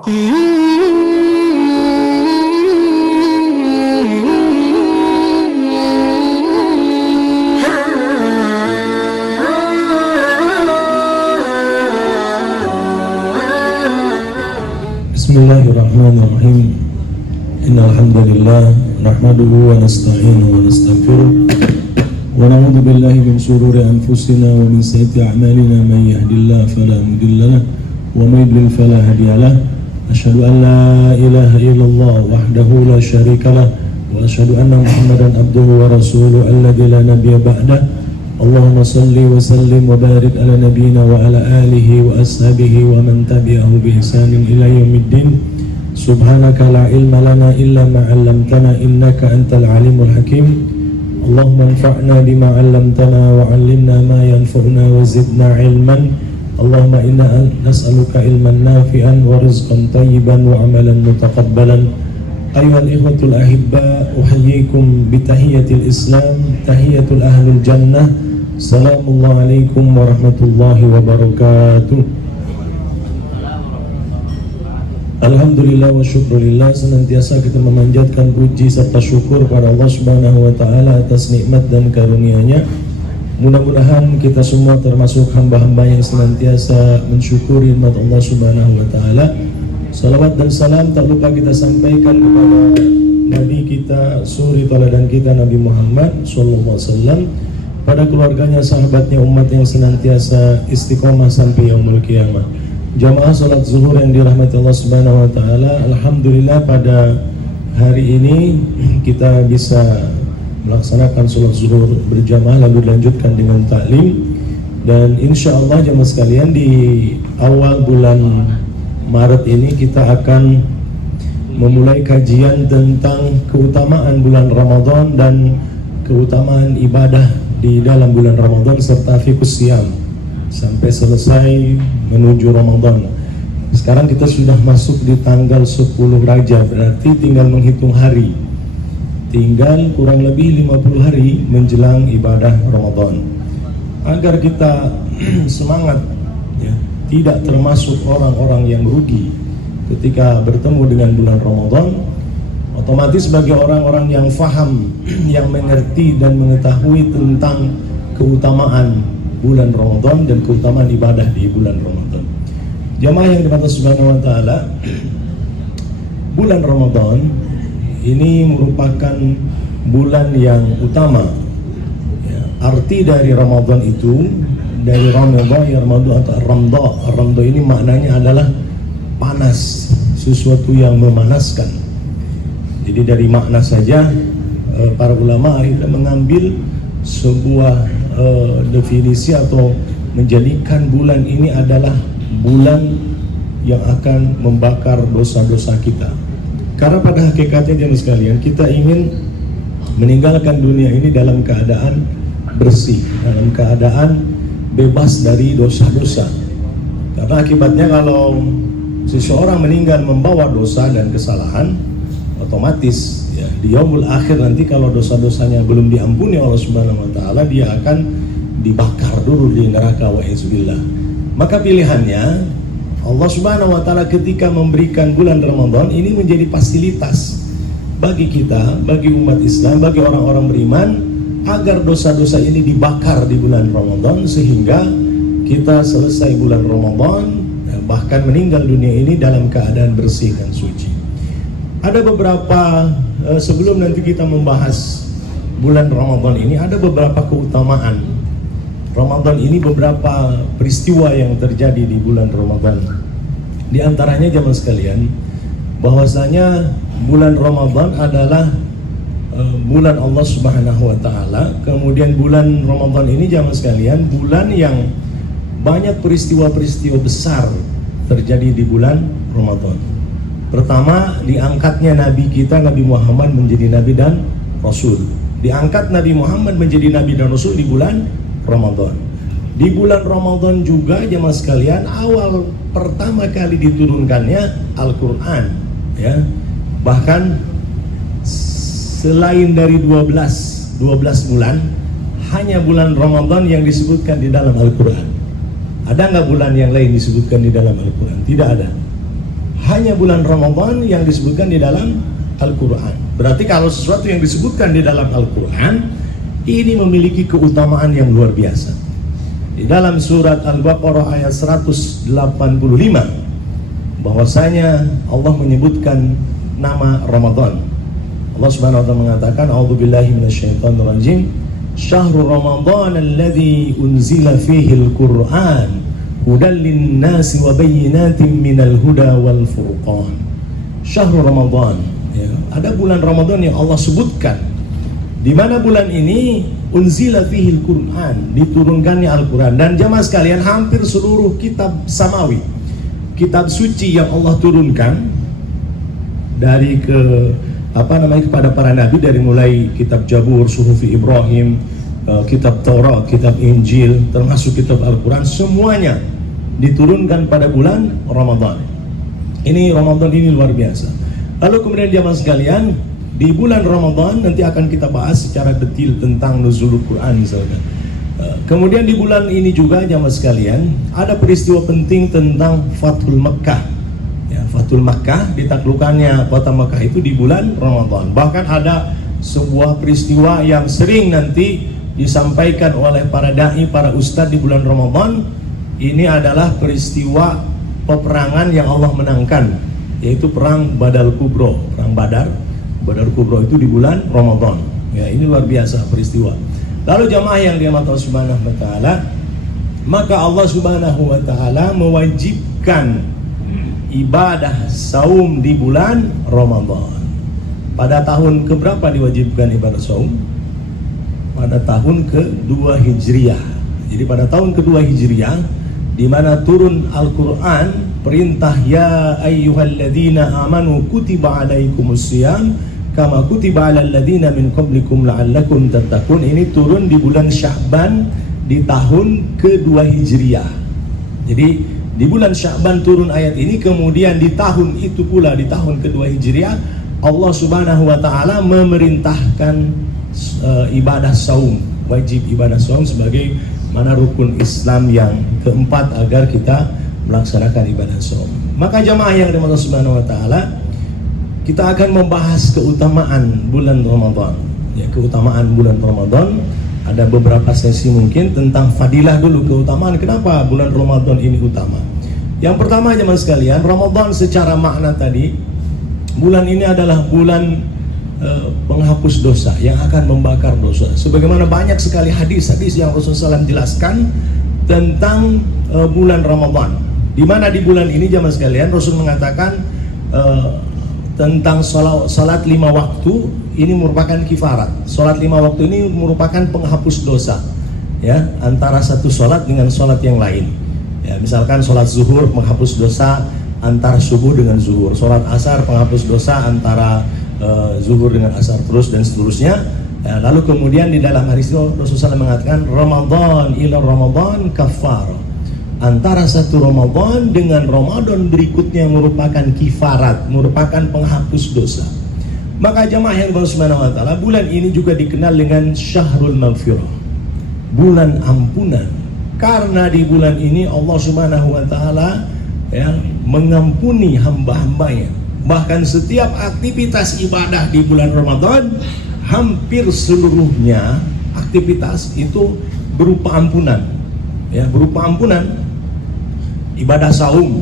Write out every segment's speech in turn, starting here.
Bismillahirrahmanirrahim. Innal hamdalillah nahmaduhu wa nasta'inuhu wa nastaghfiruh wa na'udzu billahi min shururi anfusina wa min sayyiati a'malina man yahdihillahu fala mudilla lahu wa may yudlil fala hadiya lahu. Asyhadu an la ilaha illallah wahdahu la syarika lahu wa asyhadu anna Muhammadan abduhu wa rasuluhu alladzi la nabiyya ba'dahu. Allahumma salli wa sallim wa barik ala nabiyyina wa ala alihi wa ashabihi wa man tabi'ahu bi ihsanin ila yaumiddin. Subhanaka la ilma lana illa ma 'allamtana innaka antal alimul hakim. Allahumma anfa'na bima 'allamtana wa 'allimna ma yanfa'una wa zidna ilman. Allahumma inna nas'aluka ilman nafi'an wa rizqan tayyiban wa 'amalan mutaqabbalan. Ayyuhal ikhwatul ahibba, uhayyikum bi tahiyyatil islam, tahiyyatul ahlul jannah. Assalamualaikum warahmatullahi wabarakatuh. Alhamdulillah wa syukurillah, senantiasa kita memanjatkan puji serta syukur pada Allah Subhanahu wa taala atas nikmat dan karunia-Nya. Mudah-mudahan kita semua termasuk hamba-hamba yang senantiasa mensyukuri nikmat Allah Subhanahu wa taala. Salawat dan salam tak lupa kita sampaikan kepada Nabi kita, suri teladan kita, Nabi Muhammad sallallahu alaihi wasallam, pada keluarganya, sahabatnya, umat yang senantiasa istiqomah sampai yaumul qiyamah. Jamaah salat zuhur yang dirahmati Allah Subhanahu wa taala, alhamdulillah pada hari ini kita bisa melaksanakan salat zuhur berjamaah lalu dilanjutkan dengan taklim, dan insyaallah jamaah sekalian di awal bulan Maret ini kita akan memulai kajian tentang keutamaan bulan Ramadan dan keutamaan ibadah di dalam bulan Ramadan serta fiqhus siyam sampai selesai menuju Ramadan. Sekarang kita sudah masuk di tanggal 10 Rajab, berarti tinggal menghitung hari. Tinggal kurang lebih 50 hari menjelang ibadah Ramadan. Agar kita semangat ya, tidak termasuk orang-orang yang rugi ketika bertemu dengan bulan Ramadan, otomatis bagi orang-orang yang faham, yang mengerti dan mengetahui tentang keutamaan bulan Ramadan dan keutamaan ibadah di bulan Ramadan. Jamaah yang dirahmati Allah Subhanahu wa taala, bulan Ramadan ini merupakan bulan yang utama. Ya, arti dari Ramadan itu dari Ramadan ya Ramadan atau Ramda. Ramda ini maknanya adalah panas, sesuatu yang memanaskan. Jadi dari makna saja para ulama akhirnya mengambil sebuah definisi atau menjadikan bulan ini adalah bulan yang akan membakar dosa-dosa kita. Karena pada hakikatnya jemaah sekalian, kita ingin meninggalkan dunia ini dalam keadaan bersih, dalam keadaan bebas dari dosa-dosa. Karena akibatnya kalau seseorang meninggal membawa dosa dan kesalahan, otomatis ya, di yaumul akhir nanti kalau dosa-dosanya belum diampuni Allah Subhanahu wa taala, dia akan dibakar dulu di neraka, wa'idzubillah. Maka pilihannya Allah Subhanahu wa taala ketika memberikan bulan Ramadan ini menjadi fasilitas bagi kita, bagi umat Islam, bagi orang-orang beriman, agar dosa-dosa ini dibakar di bulan Ramadan sehingga kita selesai bulan Ramadan bahkan meninggal dunia ini dalam keadaan bersih dan suci. Ada beberapa, sebelum nanti kita membahas bulan Ramadan ini, ada beberapa keutamaan Ramadan ini, beberapa peristiwa yang terjadi di bulan Ramadan. Di antaranya jemaah sekalian, bahwasanya bulan Ramadan adalah bulan Allah Subhanahu wa taala. Kemudian bulan Ramadan ini jemaah sekalian, bulan yang banyak peristiwa-peristiwa besar terjadi di bulan Ramadan. Pertama, diangkatnya Nabi kita, Nabi Muhammad menjadi Nabi dan Rasul. Diangkat Nabi Muhammad menjadi Nabi dan Rasul di bulan Ramadan. Di bulan Ramadan juga jemaah sekalian, awal pertama kali diturunkannya Al-Quran ya. Bahkan selain dari 12 bulan, hanya bulan Ramadan yang disebutkan di dalam Al-Quran. Ada nggak bulan yang lain disebutkan di dalam Al-Quran? Tidak ada. hanya bulan Ramadan yang disebutkan di dalam Al-Quran. Berarti kalau sesuatu yang disebutkan di dalam Al-Quran ini memiliki keutamaan yang luar biasa. Di dalam surat Al-Baqarah ayat 185 bahwasanya Allah menyebutkan nama Ramadan. Allah Subhanahu wa taala mengatakan, a'udzubillahi minasyaitonir rajim, syahrul ramadan alladzi unzila fihi al-Qur'an hudan lin-nasi wa bayyinatin minal huda wal furqan. Syahrul Ramadan, ya, ada bulan Ramadan yang Allah sebutkan. Di mana bulan ini unzila fihi al-Qur'an, diturunkannya Al-Qur'an. Dan jamaah sekalian, hampir seluruh kitab samawi, kitab suci yang Allah turunkan dari kepada para nabi, dari mulai kitab Jabur, Suhufi Ibrahim, kitab Taurat, kitab Injil, termasuk kitab Al-Quran, semuanya diturunkan pada bulan Ramadan. Ini Ramadan ini luar biasa. Lalu kemudian jamaah sekalian, di bulan Ramadan nanti akan kita bahas secara detail tentang nuzulul Quran misalkan. Kemudian di bulan ini juga jamaah sekalian ada peristiwa penting tentang Fathul Makkah. Ya, Fathul Makkah, ditaklukkannya kota Makkah itu di bulan Ramadan. Bahkan ada sebuah peristiwa yang sering nanti disampaikan oleh para dai, para ustadz di bulan Ramadan. Ini adalah peristiwa peperangan yang Allah menangkan, yaitu perang Badar Kubro, perang Badar Kubro itu di bulan Ramadan. Ya, ini luar biasa peristiwa. Lalu jamaah yang dirahmati Allah Subhanahu wa taala, maka Allah Subhanahu wa taala mewajibkan ibadah saum di bulan Ramadan. Pada tahun keberapa diwajibkan ibadah saum? Pada tahun kedua Hijriah. Jadi pada tahun kedua Hijriah, di mana turun Al-Quran, perintah ya ayyuhalladzina amanu kutiba alaikumusiyam kama kutiba alal ladzina min qablikum la'allakum tattaqun. Ini turun di bulan Sya'ban di tahun kedua Hijriah. Jadi di bulan Sya'ban turun ayat ini, kemudian di tahun itu pula, di tahun kedua Hijriah, Allah Subhanahu wa taala memerintahkan ibadah saum, wajib ibadah saum sebagai mana rukun Islam yang keempat agar kita melaksanakan ibadah saum. Maka jamaah yang dirahmati Allah Subhanahu wa taala, kita akan membahas keutamaan bulan Ramadan. Ya, keutamaan bulan Ramadan. Ada beberapa sesi mungkin tentang fadilah dulu, keutamaan kenapa bulan Ramadan ini utama. Yang pertama jemaah sekalian, Ramadan secara makna tadi, bulan ini adalah bulan penghapus dosa, yang akan membakar dosa. Sebagaimana banyak sekali hadis-hadis yang Rasulullah SAW jelaskan tentang bulan Ramadan. Di mana di bulan ini jemaah sekalian, Rasul mengatakan tentang salat 5 waktu ini merupakan kifarat. Salat 5 waktu ini merupakan penghapus dosa, ya, antara satu salat dengan salat yang lain. Ya, misalkan salat zuhur menghapus dosa antara subuh dengan zuhur, salat asar penghapus dosa antara zuhur dengan asar, terus dan seterusnya. Ya, lalu kemudian di dalam hadis itu Rasulullah mengatakan Ramadan ila Ramadan kafar. Antara satu Ramadan dengan Ramadan berikutnya merupakan kifarat, merupakan penghapus dosa. Maka jamaah yang Allah Subhanahu wa taala, bulan ini juga dikenal dengan Syahrul Maghfirah, bulan ampunan. Karena di bulan ini Allah Subhanahu wa taala ya mengampuni hamba-hambanya. Bahkan setiap aktivitas ibadah di bulan Ramadan hampir seluruhnya aktivitas itu berupa ampunan. Ya, berupa ampunan. Ibadah saum,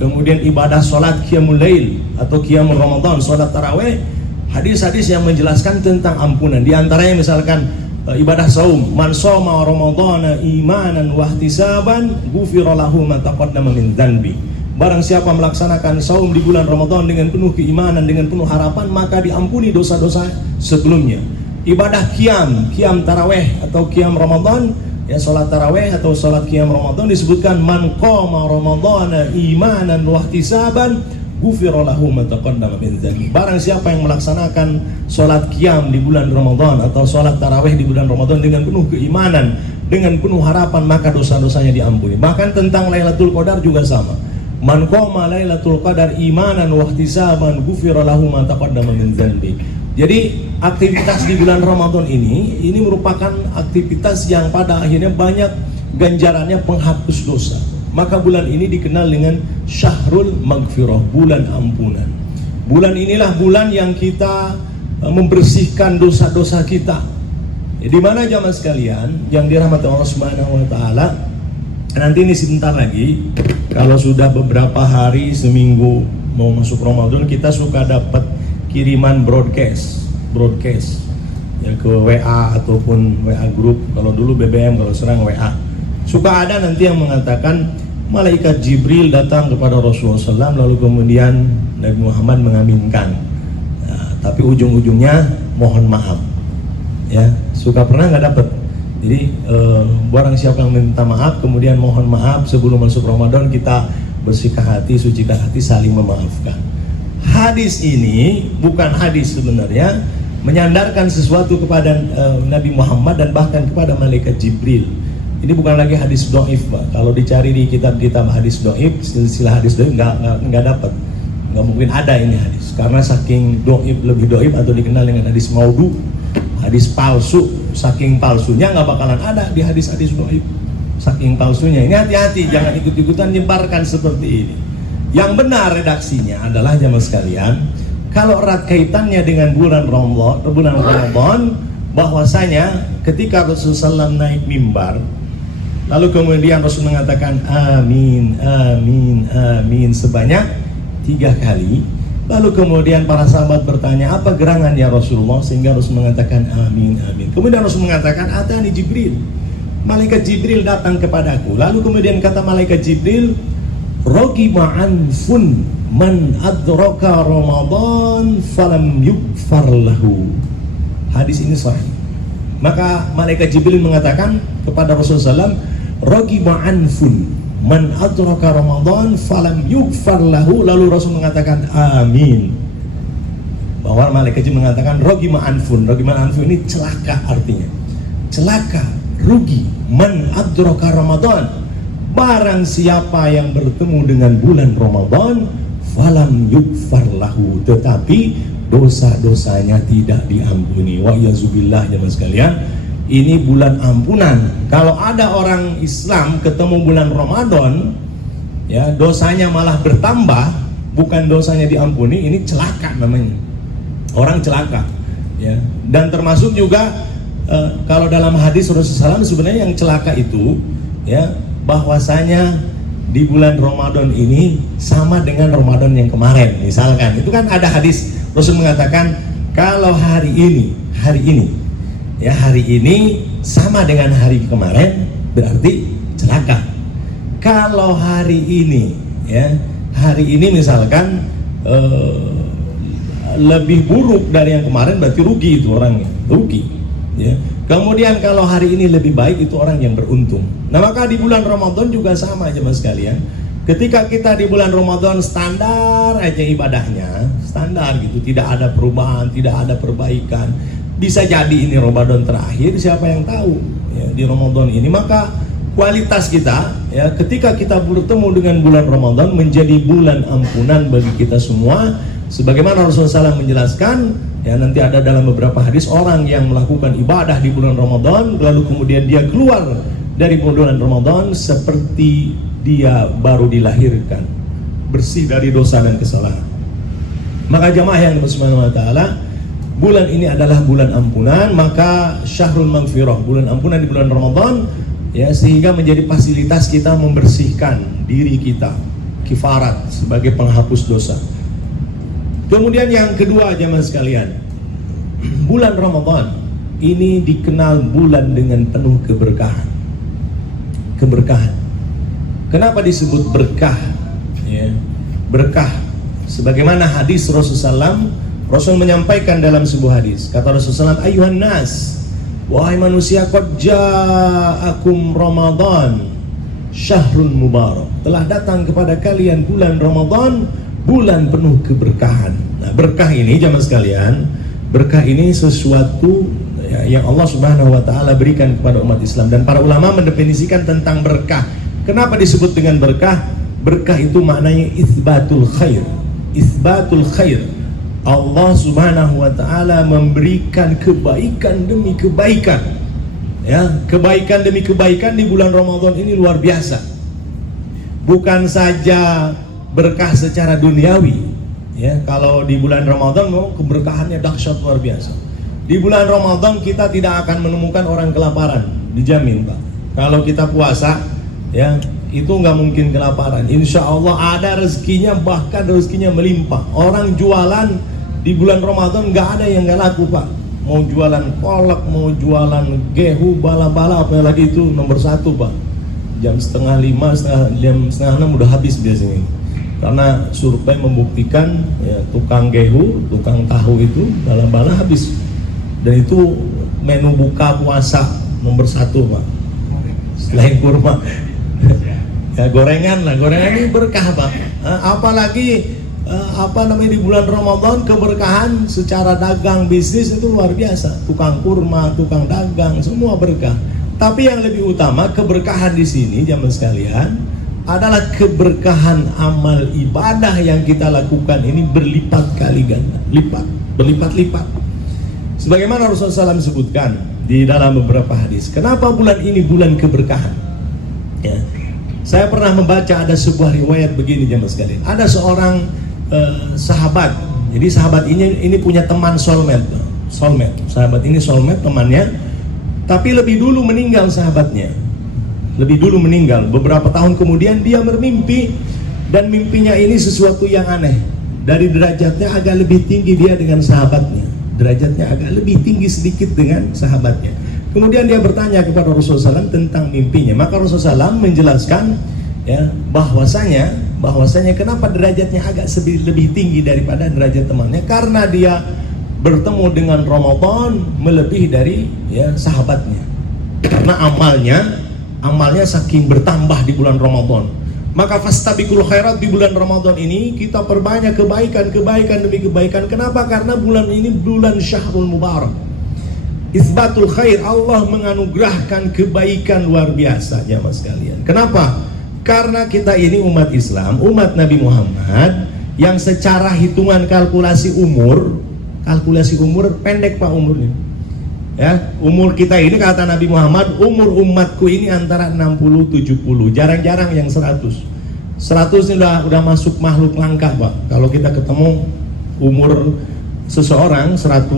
kemudian ibadah sholat qiyamul lail atau qiyamul Ramadan, sholat tarawih, hadis-hadis yang menjelaskan tentang ampunan. Di antaranya misalkan ibadah saum, man shoma ramadhana imanan wa ihtisaban ghufira lahu ma taqaddama min dzanbi. Barang siapa melaksanakan saum di bulan Ramadan dengan penuh keimanan, dengan penuh harapan, maka diampuni dosa-dosa sebelumnya. Ibadah qiyam tarawih atau qiyam Ramadan, ya, salat tarawih atau salat qiyam Ramadan disebutkan man qama ramadhana imanan wa ihtisaban ghufira lahu ma taqaddama min dzanbi. Barang siapa yang melaksanakan salat qiyam di bulan Ramadan atau salat tarawih di bulan Ramadan dengan penuh keimanan, dengan penuh harapan, maka dosa-dosanya diampuni. Bahkan tentang Lailatul Qadar juga sama. Man qama Lailatul Qadar imanan wa ihtisaban ghufira lahu ma taqaddama min dzanbi. Jadi aktivitas di bulan Ramadan ini merupakan aktivitas yang pada akhirnya banyak ganjarannya penghapus dosa. Maka bulan ini dikenal dengan Syahrul Maghfirah, bulan ampunan. Bulan inilah bulan yang kita membersihkan dosa-dosa kita. Di mana jamaah sekalian yang dirahmati Allah Subhanahu wa taala, nanti ini sebentar lagi, kalau sudah beberapa hari, seminggu mau masuk Ramadan, kita suka dapat kiriman broadcast ya, ke WA ataupun WA group. Kalau dulu BBM, kalau sekarang WA. Suka ada nanti yang mengatakan malaikat Jibril datang kepada Rasulullah SAW, lalu kemudian Nabi Muhammad mengaminkan. Nah, tapi ujung-ujungnya mohon maaf. Ya, suka pernah nggak dapat. Jadi barang siapa yang minta maaf, kemudian mohon maaf sebelum masuk Ramadan, kita bersihkan hati, sucikan hati, saling memaafkan. Hadis ini bukan hadis sebenarnya menyandarkan sesuatu kepada Nabi Muhammad dan bahkan kepada malaikat Jibril. Ini bukan lagi hadis doif, Pak. Kalau dicari di kitab-kitab hadis doif, silsilah hadis doif nggak dapat, nggak mungkin ada ini hadis. Karena saking doif, lebih doif atau dikenal dengan hadis maudhu, hadis palsu, saking palsunya nggak bakalan ada di hadis-hadis doif. Saking palsunya, ini hati-hati, jangan ikut-ikutan nyebarkan seperti ini. Yang benar redaksinya adalah jamaah sekalian, kalau erat kaitannya dengan bulan Ramadan, bahwasanya ketika Rasulullah SAW naik mimbar, lalu kemudian Rasul mengatakan amin, amin, amin sebanyak 3 kali. Lalu kemudian para sahabat bertanya, apa gerangan ya Rasulullah? Sehingga Rasul mengatakan amin, amin. Kemudian Rasul mengatakan, atani Jibril, malaikat Jibril datang kepadaku. Lalu kemudian kata malaikat Jibril, rogiba anfun man adraka Ramadan falam yukfar lahu. Hadis ini sahih. Maka malaikat Jibril mengatakan kepada Rasulullah SAW, rogiba anfun man adraka Ramadan falam yukfar lahu. Lalu Rasul mengatakan amin. Bahwa malaikat Jibril mengatakan rogiba anfun. Rogiba anfun ini celaka, artinya celaka, rugi. Man adraka Ramadan, barang siapa yang bertemu dengan bulan Ramadan, falam yukfar lahu, tetapi dosa-dosanya tidak diampuni. Wa yazubillah jemaah sekalian, ini bulan ampunan. Kalau ada orang Islam ketemu bulan Ramadan, ya dosanya malah bertambah, bukan dosanya diampuni, ini celaka namanya. Orang celaka, ya. Dan termasuk juga kalau dalam hadis Rasulullah SAW sebenarnya yang celaka itu, ya, bahwasanya di bulan Ramadan ini sama dengan Ramadan yang kemarin. Misalkan, itu kan ada hadis Rasul mengatakan kalau hari ini ya, hari ini sama dengan hari kemarin, berarti celaka. Kalau hari ini, ya, hari ini misalkan lebih buruk dari yang kemarin, berarti rugi itu orangnya, rugi. Ya. Kemudian kalau hari ini lebih baik, itu orang yang beruntung. Nah, maka di bulan Ramadan juga sama jemaah sekalian. Ketika kita di bulan Ramadan standar aja ibadahnya, standar gitu, tidak ada perubahan, tidak ada perbaikan. Bisa jadi ini Ramadan terakhir, siapa yang tahu ya, di Ramadan ini. Maka kualitas kita, ya, ketika kita bertemu dengan bulan Ramadan menjadi bulan ampunan bagi kita semua. Sebagaimana Rasulullah SAW menjelaskan, ya, nanti ada dalam beberapa hadis, orang yang melakukan ibadah di bulan Ramadan lalu kemudian dia keluar dari bulan Ramadan seperti dia baru dilahirkan, bersih dari dosa dan kesalahan. Maka jamaah yang Subhanahu wa taala, bulan ini adalah bulan ampunan, maka Syahrul Maghfirah, bulan ampunan di bulan Ramadan, ya, sehingga menjadi fasilitas kita membersihkan diri kita, kifarat sebagai penghapus dosa. Kemudian yang kedua jamaah sekalian, bulan Ramadan ini dikenal bulan dengan penuh keberkahan. Keberkahan. Kenapa disebut berkah? Ya, berkah. Sebagaimana hadis Rasulullah SAW, Rasul menyampaikan dalam sebuah hadis, kata Rasulullah SAW, ayuhan nas, wahai manusia, qad ja'akum Ramadan syahrun mubarak, telah datang kepada kalian bulan Ramadan, bulan penuh keberkahan. Nah, berkah ini jamaah sekalian, berkah ini sesuatu, ya, yang Allah Subhanahu wa taala berikan kepada umat Islam, dan para ulama mendefinisikan tentang berkah. Kenapa disebut dengan berkah? Berkah itu maknanya itsbatul khair. Itsbatul khair. Allah Subhanahu wa taala memberikan kebaikan demi kebaikan. Ya, kebaikan demi kebaikan di bulan Ramadan ini luar biasa. bukan saja berkah secara duniawi, ya. Kalau di bulan Ramadan keberkahannya dahsyat luar biasa. Di bulan Ramadan kita tidak akan menemukan orang kelaparan, dijamin Pak. Kalau kita puasa, ya, itu nggak mungkin kelaparan. Insya Allah ada rezekinya, bahkan rezekinya melimpah. Orang jualan di bulan Ramadan nggak ada yang nggak laku Pak. Mau jualan kolak, mau jualan gehu, bala-bala, apalagi itu nomor 1 Pak. Jam setengah 5, jam setengah 6 udah habis biasanya. Karena survei membuktikan, ya, tukang gehu, tukang tahu itu bala-bala habis. Dan itu menu buka puasa nomor 1 Pak. Selain kurma, ya gorengan lah, gorengan ini berkah Pak. Apalagi di bulan Ramadan keberkahan secara dagang bisnis itu luar biasa. Tukang kurma, tukang dagang, semua berkah. Tapi yang lebih utama keberkahan di sini jamaah sekalian adalah keberkahan amal ibadah yang kita lakukan ini berlipat kali ganda, berlipat-lipat. Sebagaimana Rasulullah SAW sebutkan di dalam beberapa hadis. Kenapa bulan ini bulan keberkahan? Ya. Saya pernah membaca ada sebuah riwayat begini jamaah sekalian. Ada seorang sahabat. Jadi sahabat ini punya teman soulmate. Sahabat ini soulmate temannya. Tapi lebih dulu meninggal sahabatnya. Lebih dulu meninggal. Beberapa tahun kemudian dia bermimpi, dan mimpinya ini sesuatu yang aneh. Dari derajatnya agak lebih tinggi dia dengan sahabatnya. Derajatnya agak lebih tinggi sedikit dengan sahabatnya. Kemudian dia bertanya kepada Rasulullah SAW tentang mimpinya. Maka Rasulullah SAW menjelaskan, ya, bahwasanya kenapa derajatnya agak lebih tinggi daripada derajat temannya, karena dia bertemu dengan Ramadan melebihi dari, ya, sahabatnya. Karena amalnya saking bertambah di bulan Ramadan. Maka fastabiqul khairat, di bulan Ramadan ini kita perbanyak kebaikan demi kebaikan. Kenapa? Karena bulan ini bulan Syahrul Mubarak. Isbatul khair, Allah menganugerahkan kebaikan luar biasa jamaah sekalian. Kenapa? Karena kita ini umat Islam, umat Nabi Muhammad yang secara hitungan kalkulasi umur pendek Pak umurnya. Ya, umur kita ini kata Nabi Muhammad, umur umatku ini antara 60-70, jarang-jarang yang 100. 100 ini udah masuk makhluk langka Pak. Kalau kita ketemu umur seseorang 100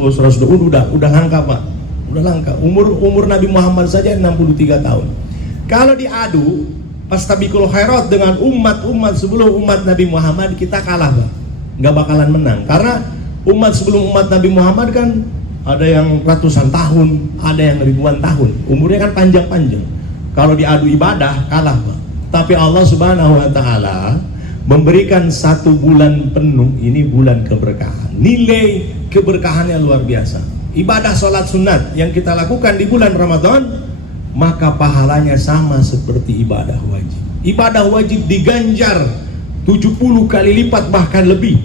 udah langka Pak. Udah langka. Umur Nabi Muhammad saja 63 tahun. Kalau diadu fastabiqul khairat dengan umat sebelum umat Nabi Muhammad, kita kalah Pak. Nggak bakalan menang. Karena umat sebelum umat Nabi Muhammad kan ada yang ratusan tahun, ada yang ribuan tahun. Umurnya kan panjang-panjang. Kalau diadu ibadah, kalah Pak. Tapi Allah Subhanahu wa Ta'ala memberikan 1 bulan penuh, ini bulan keberkahan. Nilai keberkahannya luar biasa. Ibadah sholat sunat yang kita lakukan di bulan Ramadan, maka pahalanya sama seperti ibadah wajib. Ibadah wajib diganjar 70 kali lipat bahkan lebih.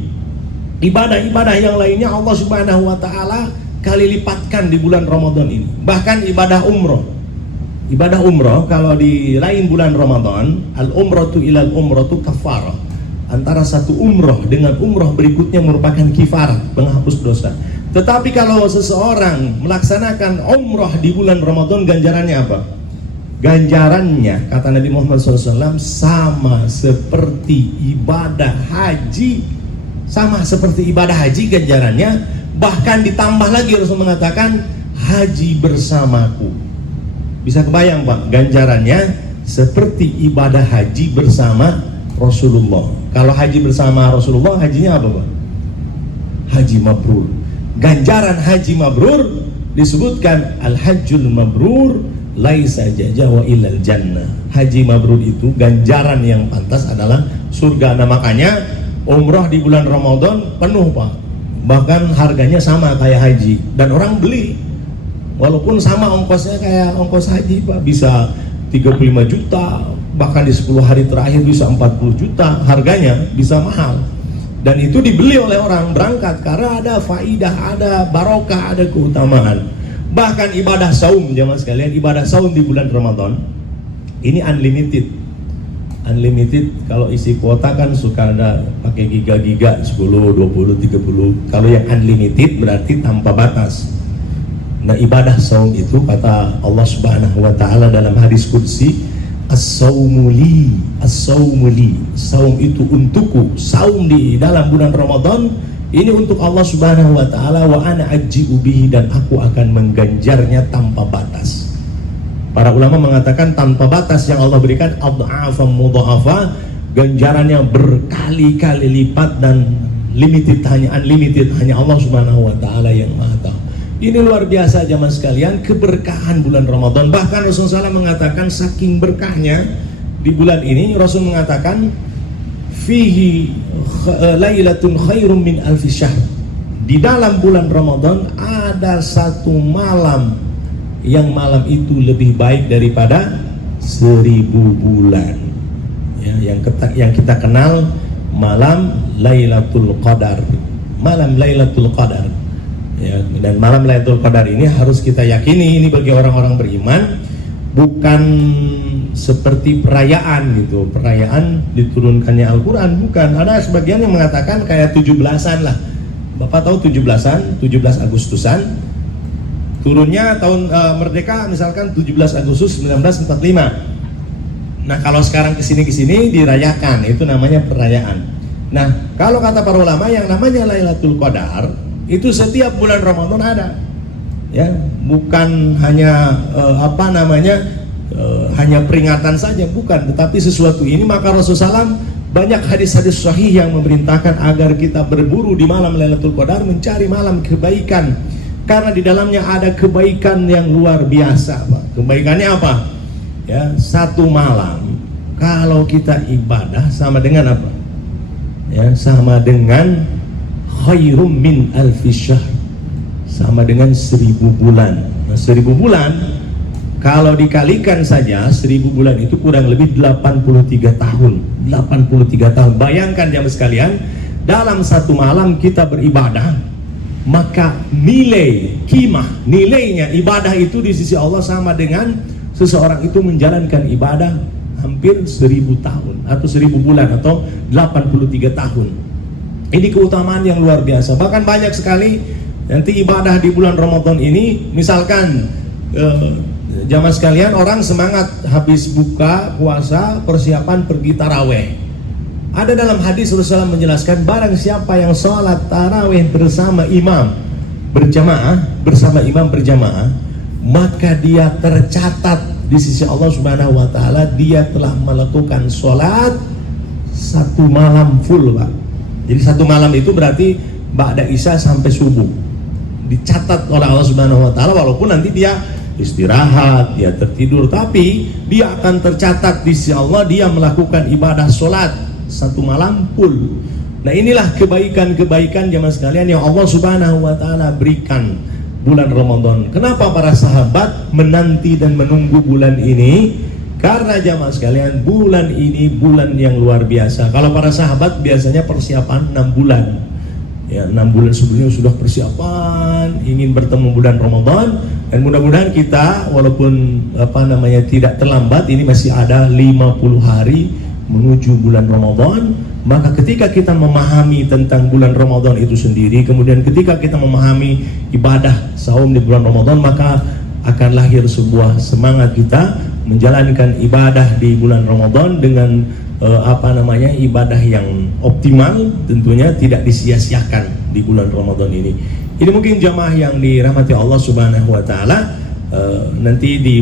Ibadah-ibadah yang lainnya Allah Subhanahu wa Ta'ala kali lipatkan di bulan Ramadan ini. Bahkan ibadah umroh kalau di lain bulan Ramadan, al-umratu ilal umratu kafarah. Antara satu umroh dengan umroh berikutnya merupakan kifarah, penghapus dosa. Tetapi kalau seseorang melaksanakan umroh di bulan Ramadan, ganjarannya apa? Ganjarannya kata Nabi Muhammad SAW sama seperti ibadah haji. Sama seperti ibadah haji ganjarannya. Bahkan ditambah lagi Rasul mengatakan haji bersamaku. Bisa kebayang Pak, ganjarannya seperti ibadah haji bersama Rasulullah. Kalau haji bersama Rasulullah, hajinya apa Pak? Haji mabrur. Ganjaran haji mabrur disebutkan al-hajjul mabrur laisa jazaa'u illal jannah. Haji mabrur itu ganjaran yang pantas adalah surga. Nah makanya umrah di bulan Ramadan penuh Pak. Bahkan harganya sama kayak haji, dan orang beli walaupun sama ongkosnya kayak ongkos haji Pak, bisa 35 juta, bahkan di 10 hari terakhir bisa 40 juta, harganya bisa mahal, dan itu dibeli oleh orang berangkat karena ada faidah, ada barokah, ada keutamaan. Bahkan ibadah saum jamaah sekalian, ibadah saum di bulan Ramadan ini unlimited. Kalau isi kuota kan suka ada pakai giga 10, 20, 30. Kalau yang unlimited berarti tanpa batas. Nah ibadah saum itu kata Allah Subhanahu wa Ta'ala dalam hadis qudsi, as-saumu li, as-saumu li. Saum itu untukku. Saum di dalam bulan Ramadan ini untuk Allah Subhanahu wa taala, wa ana aji'u bihi, dan aku akan mengganjarnya tanpa batas. Para ulama mengatakan tanpa batas yang Allah berikan adha'afa mudha'afa, ganjarannya berkali-kali lipat dan limited, hanya unlimited, hanya Allah Subhanahu wa taala yang Maha tahu. Ini luar biasa jamaah sekalian, keberkahan bulan Ramadan. Bahkan Rasulullah SAW mengatakan saking berkahnya di bulan ini, Rasul mengatakan fihi lailatun khairum min alfi syahr. Di dalam bulan Ramadan ada satu malam yang malam itu lebih baik daripada 1000 bulan. Ya, yang kita kenal malam Lailatul Qadar. Malam Lailatul Qadar. Ya, dan malam Lailatul Qadar ini harus kita yakini, ini bagi orang-orang beriman bukan seperti perayaan gitu, perayaan diturunkannya Al-Quran, bukan. Ada sebagian yang mengatakan kayak 17-an lah. Bapak tahu 17-an, 17 Agustusan, turunnya tahun merdeka misalkan 17 Agustus 1945. Nah kalau sekarang kesini dirayakan, itu namanya perayaan. Nah kalau kata para ulama yang namanya Lailatul Qadar itu setiap bulan Ramadan ada, ya, bukan hanya hanya peringatan saja, bukan, tetapi sesuatu ini. Maka Rasulullah SAW banyak hadis-hadis sahih yang memerintahkan agar kita berburu di malam Lailatul Qadar, mencari malam kebaikan, karena di dalamnya ada kebaikan yang luar biasa, Pak. Kebaikannya apa? Ya, satu malam kalau kita ibadah sama dengan apa? Ya, sama dengan khairum min alfi syahr, sama dengan 1000 bulan. Nah, 1000 bulan kalau dikalikan saja 1000 bulan itu kurang lebih 83 tahun. 83 tahun. Bayangkan jamaah sekalian, dalam satu malam kita beribadah, maka nilainya ibadah itu di sisi Allah sama dengan seseorang itu menjalankan ibadah hampir 1000 tahun atau 1000 bulan atau 83 tahun. Ini keutamaan yang luar biasa. Bahkan banyak sekali nanti ibadah di bulan Ramadan ini. Misalkan jamaah sekalian, orang semangat habis buka puasa persiapan pergi taraweh. Ada dalam hadis Rasulullah menjelaskan, barang siapa yang sholat taraweh bersama imam berjamaah, maka dia tercatat di sisi Allah Subhanahu wa taala, dia telah melakukan sholat satu malam full, Pak. Jadi satu malam itu berarti ba'da isya sampai subuh. Dicatat oleh Allah Subhanahu wa taala, walaupun nanti dia istirahat, dia tertidur, tapi dia akan tercatat di sisi Allah, dia melakukan ibadah sholat satu malam full. Nah inilah kebaikan-kebaikan jemaah sekalian yang Allah Subhanahu wa taala berikan bulan Ramadan. Kenapa para sahabat menanti dan menunggu bulan ini? Karena jamaah sekalian, bulan ini bulan yang luar biasa. Kalau para sahabat biasanya persiapan 6 bulan. Ya, 6 bulan sebelumnya sudah persiapan ingin bertemu bulan Ramadan, dan mudah-mudahan kita walaupun tidak terlambat, ini masih ada 50 hari menuju bulan Ramadan. Maka ketika kita memahami tentang bulan Ramadan itu sendiri, kemudian ketika kita memahami ibadah saum di bulan Ramadan, maka akan lahir sebuah semangat kita menjalankan ibadah di bulan Ramadan dengan ibadah yang optimal, tentunya tidak disia-siakan di bulan Ramadan ini. Ini mungkin jamaah yang dirahmati Allah Subhanahu wa taala. Nanti di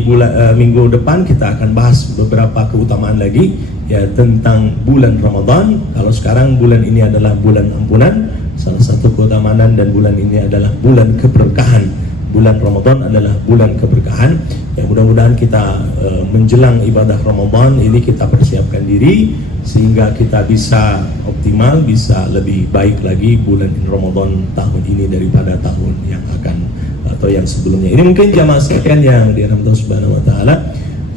minggu depan kita akan bahas beberapa keutamaan lagi ya tentang bulan Ramadan. Kalau sekarang bulan ini adalah bulan ampunan, salah satu keutamaan, dan bulan ini adalah bulan keberkahan. Bulan Ramadan adalah bulan keberkahan. Ya, mudah-mudahan kita menjelang ibadah Ramadan ini kita persiapkan diri sehingga kita bisa optimal, bisa lebih baik lagi bulan Ramadan tahun ini daripada tahun yang akan atau yang sebelumnya. Ini mungkin jamaah sekalian yang dirahmati Allah Subhanahu wa taala.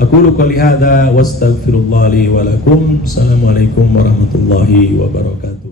Aqulu qouli hadza wa astaghfirullah li wa lakum. Assalamualaikum warahmatullahi wabarakatuh.